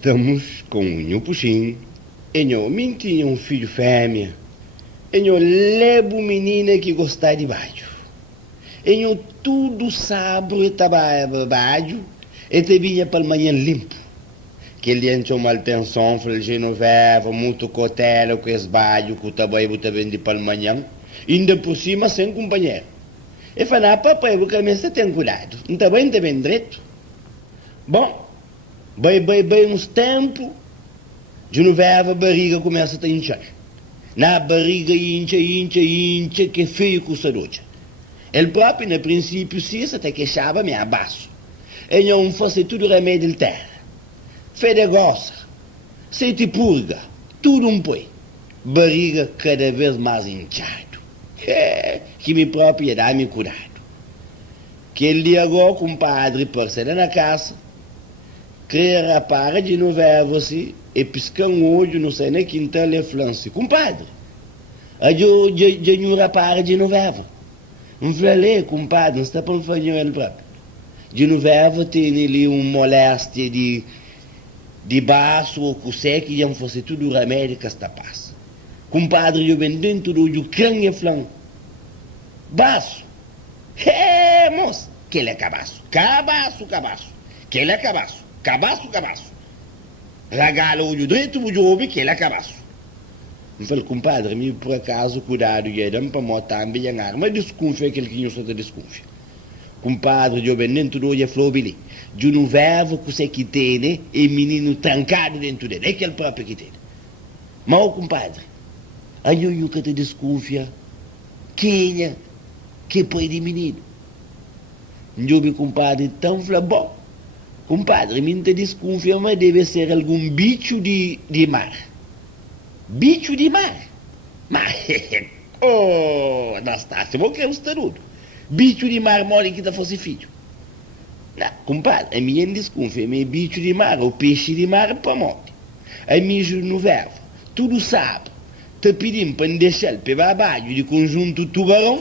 Estamos com um puxinho, e mim tinha um filho fêmea, e lebo menina que gostar de baixo. E tudo sabe e trabalha baixo, e te vinha para manhã limpo. Que ele entrou uma atenção, falei, Genoveva, muito cotelo, com esse baixo, que o trabalho está vendo para manhã, ainda por cima sem companheiro. E falei, papai, porque você tem cuidado, não está bem, está bem direito. Bom, bem uns tempos, de novo a barriga começa a inchar. Na barriga incha, que feio custa doce. Ele próprio, no princípio, se até queixava, me abaixo. E não fosse tudo remédio de terra. Fede gosta, se te purga, tudo um põe. Barriga cada vez mais inchado. Que me próprio dá-me cuidado. Que ele dia agora, compadre, por ser na casa, querer para de novo a você e piscar um olho no sei na quintal e flance. Compadre, eu não repara de novo. Não falei, compadre, não está para fazer ele próprio. De novo tem ali moléstia de baço ou cosé que já fosse tudo remédio que está passa. Compadre, eu venho dentro do crânio e flan. Baço. Moço, que ele é cabaço. Cabaço. Que ele é cabaço. Cabaço. Regala o olho direito, o olho ouve, que ele é cabaço. Eu falei, compadre, me por acaso cuidado, e dá para matar bem a arma, desconfia aquele que não só te desconfia. Compadre, eu venho dentro do olho e falou, Billy, de um verbo que você que tem, né, e menino trancado dentro dele, é aquele próprio que tem. Mal, compadre, aí eu que te desconfia, quem é que põe de menino? Eu, compadre, então, falei, bom, compadre, me te desconfia, mas deve ser algum bicho de mar. Bicho de mar? Mas, oh, Anastácio, vou que é um estarudo. Bicho de mar mole que fosse filho. Não, compadre, a minha desconfia, mas bicho de mar, o peixe de mar, para morte. A minha no verbo, tudo sabe. Te pedimos para não deixar ele para baixo de conjunto tubarão.